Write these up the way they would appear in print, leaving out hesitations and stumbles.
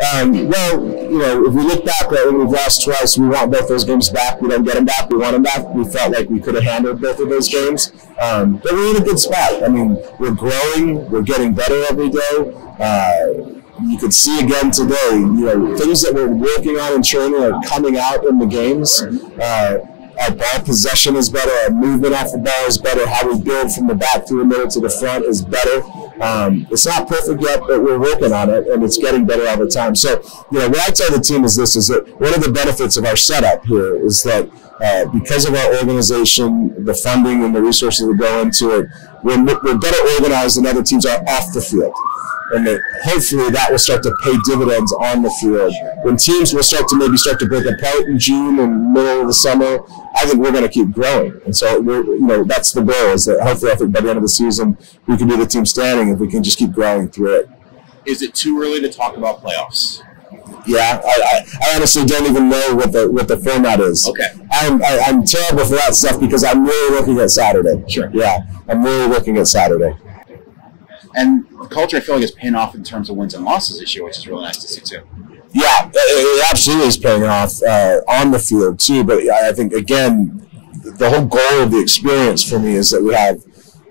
Well, if we look back at when we've lost twice, we want both those games back. We don't get them back. We want them back. We felt like we could have handled both of those games. But we're in a good spot. I mean, we're growing. We're getting better every day. You could see again today, things that we're working on in training are coming out in the games. Our ball possession is better. Our movement off the ball is better. How we build from the back through the middle to the front is better. It's not perfect yet, but we're working on it, and it's getting better all the time. So, what I tell the team is this, is that one of the benefits of our setup here is that because of our organization, the funding and the resources that go into it, we're better organized than other teams are off the field. And hopefully that will start to pay dividends on the field. When teams will start to break apart in June and middle of the summer, I think we're going to keep growing. And so, that's the goal, is that hopefully I think by the end of the season, we can be the team standing if we can just keep growing through it. Is it too early to talk about playoffs? Yeah, I honestly don't even know what the format is. Okay. I'm terrible for that stuff because I'm really looking at Saturday. Sure. Yeah, I'm really looking at Saturday. And the culture, I feel like, is paying off in terms of wins and losses this year, which is really nice to see, too. Yeah, it absolutely is paying off on the field, too. But I think, again, the whole goal of the experience for me is that we have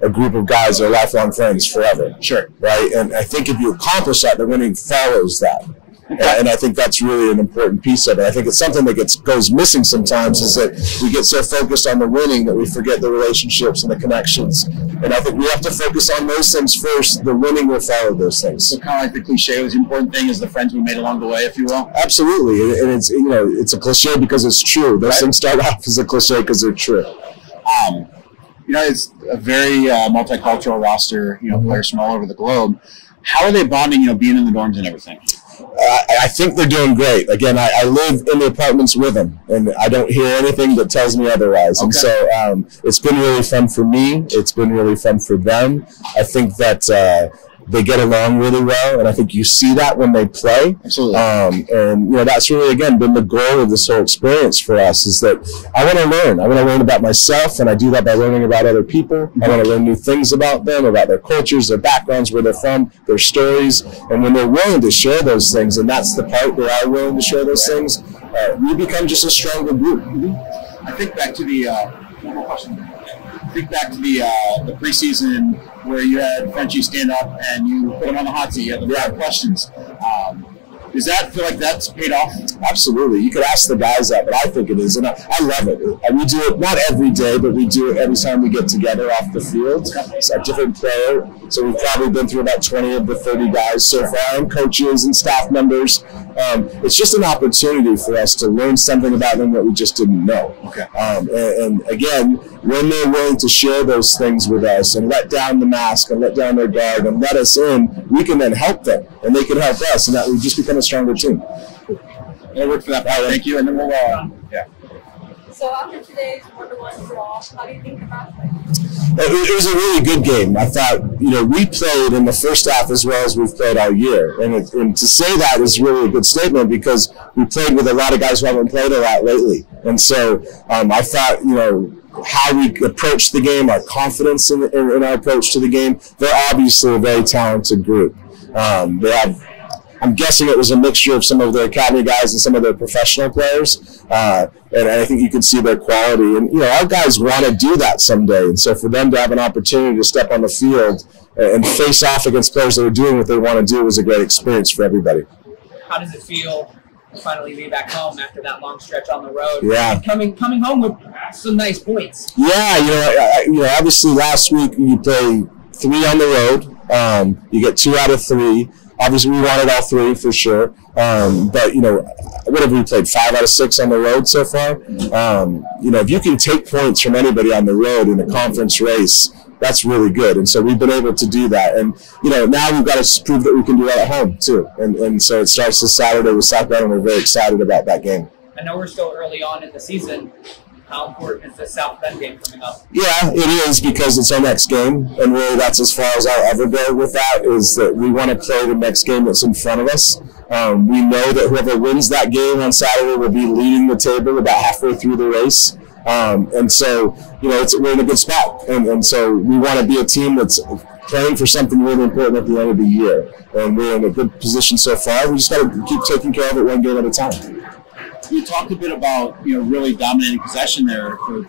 a group of guys that are lifelong friends forever. Sure. Right? And I think if you accomplish that, the winning follows that. And I think that's really an important piece of it. I think it's something that goes missing sometimes, is that we get so focused on the winning that we forget the relationships and the connections. And I think we have to focus on those things first. The winning will follow those things. So kind of like the cliche, was the important thing is the friends we made along the way, if you will? Absolutely. And it's, it's a cliche because it's true. Those things start off as a cliche because they're true. It's a very multicultural roster, players from all over the globe. How are they bonding, being in the dorms and everything? I think they're doing great. Again, I live in the apartments with them, and I don't hear anything that tells me otherwise. Okay. And so it's been really fun for me. It's been really fun for them. I think that they get along really well, and I think you see that when they play. Absolutely. And that's really, again, been the goal of this whole experience for us, is that I want to learn. I want to learn about myself, and I do that by learning about other people. Mm-hmm. I want to learn new things about them, about their cultures, their backgrounds, where they're from, their stories. And when they're willing to share those things, and that's the part where I'm willing to share those things, we become just a stronger group. Mm-hmm. I think back to the one more question. Think back to the preseason where you had Frenchie stand up and you put him on the hot seat. You had the right questions. Does that feel like that's paid off? Absolutely. You could ask the guys that, but I think it is. And I love it. We do it not every day, but we do it every time we get together off the field. It's a different player. So we've probably been through about 20 of the 30 guys so far, and coaches and staff members. It's just an opportunity for us to learn something about them that we just didn't know. Okay. And again, when they're willing to share those things with us and let down the mask and let down their guard and let us in, we can then help them, and they can help us, and that we just become a stronger team. I'll work for that. Thank you, and then we'll yeah. So after today's 1-1 draw, how do you think about it? It was a really good game. I thought, we played in the first half as well as we've played all year. And to say that is really a good statement, because we played with a lot of guys who haven't played a lot lately. And so I thought, how we approached the game, our confidence in our approach to the game, they're obviously a very talented group. I'm guessing it was a mixture of some of their academy guys and some of their professional players. And I think you could see their quality. And, our guys want to do that someday. And so for them to have an opportunity to step on the field and face off against players that are doing what they want to do was a great experience for everybody. How does it feel to finally be back home after that long stretch on the road? Yeah. Coming home with some nice points. Yeah, obviously last week you play 3 on the road. You get 2 out of 3. Obviously, we wanted all 3 for sure. But, what have we played? 5 out of 6 on the road so far? If you can take points from anybody on the road in a conference race, that's really good. And so we've been able to do that. And, now we've got to prove that we can do that at home, too. And so it starts this Saturday with South Bend, and we're very excited about that game. I know we're still early on in the season. How important is the South Bend game coming up? Yeah, it is, because it's our next game, and really that's as far as I'll ever go with that, is that we want to play the next game that's in front of us. We know that whoever wins that game on Saturday will be leading the table about halfway through the race. And so, we're in a good spot. And so we want to be a team that's playing for something really important at the end of the year. And we're in a good position so far. We just got to keep taking care of it one game at a time. You talked a bit about really dominating possession there for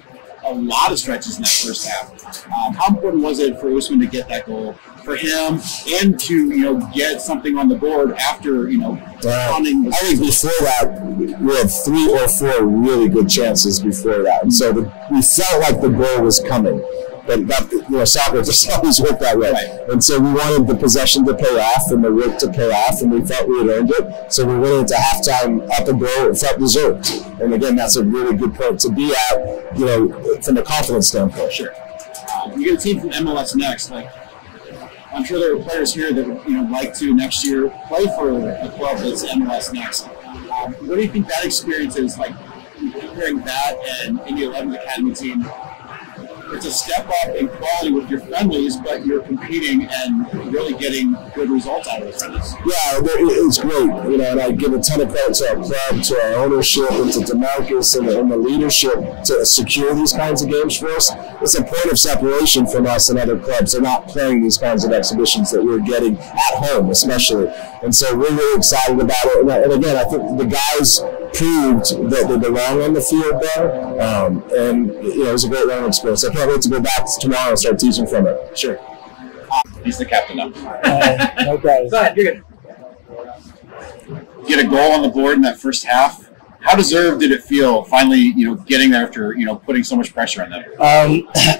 a lot of stretches in that first half. How important was it for Ousman to get that goal for him and to get something on the board after pounding? I think before that we had 3 or 4 really good chances before that, and so we felt like the goal was coming. But that, soccer just always worked that way. Right. And so we wanted the possession to pay off and the work to pay off, and we felt we had earned it. So we went into halftime up a goal. It felt deserved. And again, that's a really good point to be at, from a confidence standpoint. Sure. You get a team from MLS Next. I'm sure there are players here that would like to next year play for a club that's MLS Next. What do you think that experience is like, comparing that and Indy 11's academy team? It's a step up in quality with your friendlies, but you're competing and really getting good results out of those friendlies. Yeah, it's great. And I give a ton of credit to our club, to our ownership, and to DeMarcus and the leadership to secure these kinds of games for us. It's a point of separation from us and other clubs. They're not playing these kinds of exhibitions that we're getting at home, especially. And so we're really excited about it. And again, I think the guys proved that they belong on the field there. And it was a great learning experience. I can't wait to go back tomorrow and start teaching from it. Sure. He's the captain now. No problem. Go ahead, you're good. Get a goal on the board in that first half. How deserved did it feel finally, getting there after, putting so much pressure on them?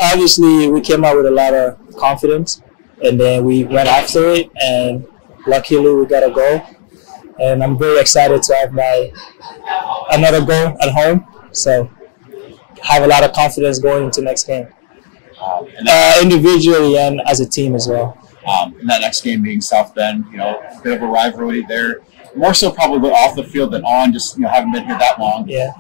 Obviously, we came out with a lot of confidence, and then we went after it, and luckily we got a goal. And I'm very excited to have another goal at home. So have a lot of confidence going into next game. Individually and as a team as well. And that next game being South Bend, a bit of a rivalry there. More so probably off the field than on, just haven't been here that long. Yeah.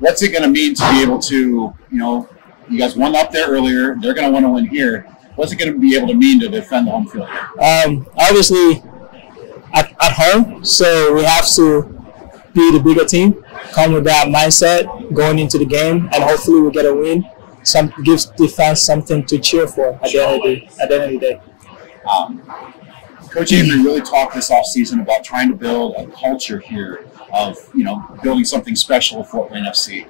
What's it going to mean to be able to, you guys won up there earlier. They're going to want to win here. What's it going to be able to mean to defend the home field here? Obviously, at home, so we have to be the bigger team, come with that mindset going into the game, and hopefully we get a win. Gives defense something to cheer for at the end of the day. Coach Avery really talked this offseason about trying to build a culture here of, building something special with Fort Wayne FC.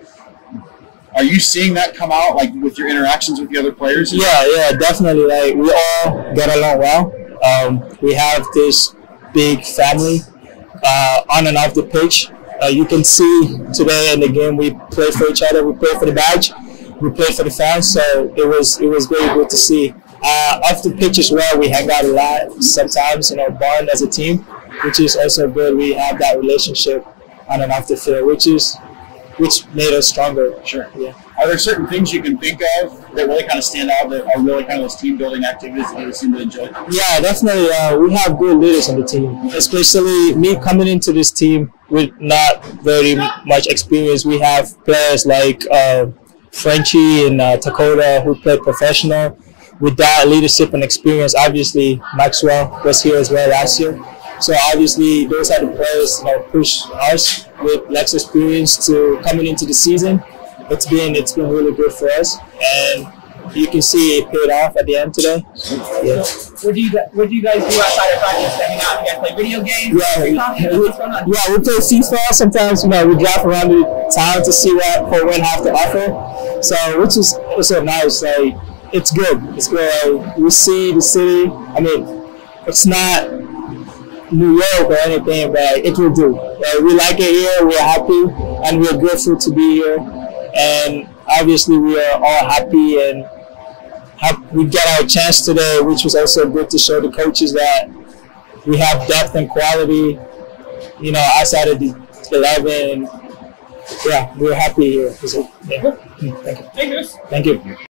Are you seeing that come out, with your interactions with the other players? Yeah, definitely. We all get along well. We have this big family on and off the pitch. You can see today in the game we play for each other. We play for the badge. We play for the fans. So it was very good to see. Off the pitch as well, we hang out a lot. Sometimes, bond as a team, which is also good. We have that relationship on and off the field, which made us stronger. Sure. Yeah. Are there certain things you can think of that really kind of stand out, that are really kind of those team-building activities that you seem to enjoy? Yeah, definitely. We have good leaders on the team, especially me coming into this team with not very much experience. We have players like Frenchie and Dakota who play professional. With that leadership and experience, obviously Maxwell was here as well last year. So obviously those are the players push us with less experience to coming into the season. It's been really good for us, and you can see it paid off at the end today. Yeah. What do you guys do outside of practice to hang out? You guys play video games? Yeah, we play FIFA. Sometimes we drive around the town to see what Fort Wayne have to offer. So which is also nice. It's good. It's good. We see the city. I mean, it's not New York or anything, but it will do. We like it here. We're happy, and we're grateful to be here. And obviously, we are all happy, and we get our chance today, which was also good to show the coaches that we have depth and quality, outside of the 11. Yeah, we're happy here. So, yeah. Thank you. Thank you. Thank you.